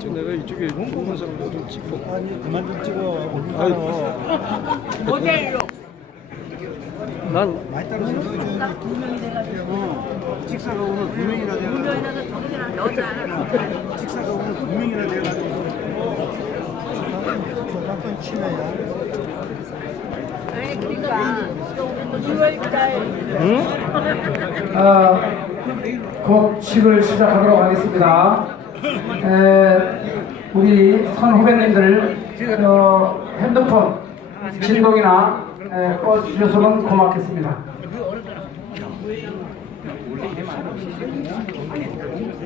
저 내가 이쪽에 보는 사람들 좀 찍고. 아니 그만 좀 찍어. 모델로 난 많이 따라서 보여줘야지. 두 명이 돼가지고. 어, 직사가 오늘 두 명이나 두 돼가지고. 명이라도 여자 직사가 오늘 두 명이나 돼가지고. 조상권 침해야. 응? 어, 곡식을 시작하도록 하겠습니다. 에, 우리 선 후배님들 어, 핸드폰 진동이나 에, 꺼주셔서는 고맙겠습니다.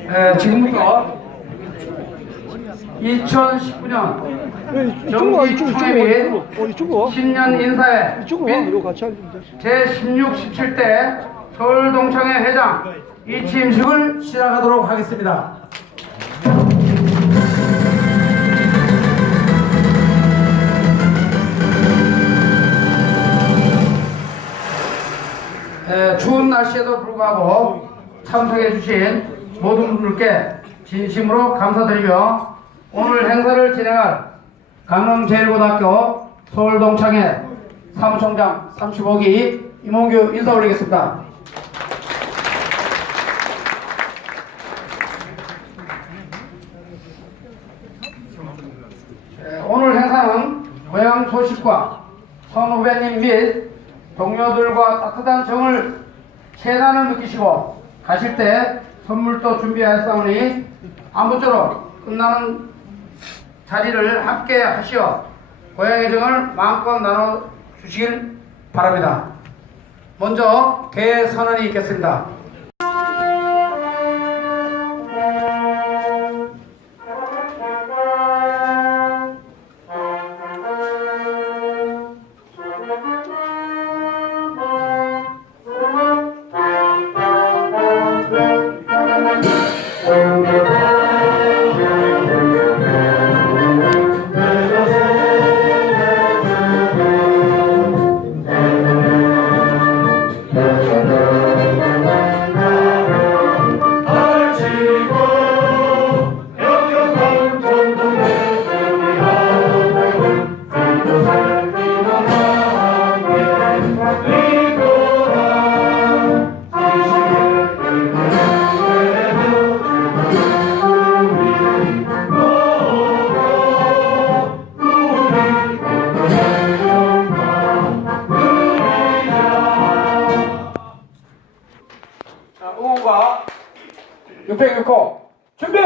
에, 지금부터 2019년 이쪽으로 와 이쪽 이쪽으로 와 이쪽으로 어 이쪽으로 와. 신년 인사회 이쪽으로 와및 이거 같이 앉으면 돼 제16, 17대 서울동창회 회장 이 취임식을 시작하도록 하겠습니다. 에, 추운 날씨에도 불구하고 참석해 주신 모든 분들께 진심으로 감사드리며 오늘 행사를 진행할 강릉제일고등학교 서울동창회 사무총장 35기 임홍규 인사 올리겠습니다. 에, 오늘 행사는 고향 소식과 선후배님 및 동료들과 따뜻한 정을 체단을 느끼시고 가실 때 선물도 준비하였사오니 아무쪼록 끝나는 자리를 함께 하시어 고향의 정을 마음껏 나눠 주시길 바랍니다. 먼저 개 선언이 있겠습니다. 응원과 606호 준비!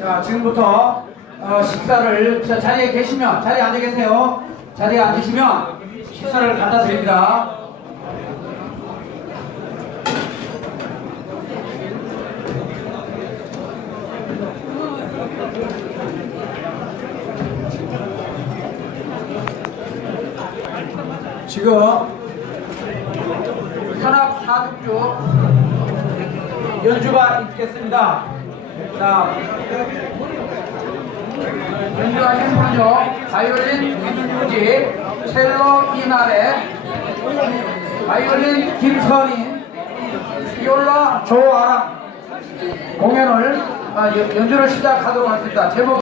자, 지금부터 어, 식사를 자, 자리에 계시면 자리에 앉아 계세요. 자리에 앉으시면 식사를 갖다 드립니다. 지금 현악 사죽주 연주가 있겠습니다. 자, 연주하신 분은요, 바이올린 김유지, 첼로 이나래, 바이올린 김선인, 비올라 조아람 공연을 아, 연- 연주를 시작하도록 하겠습니다. 제목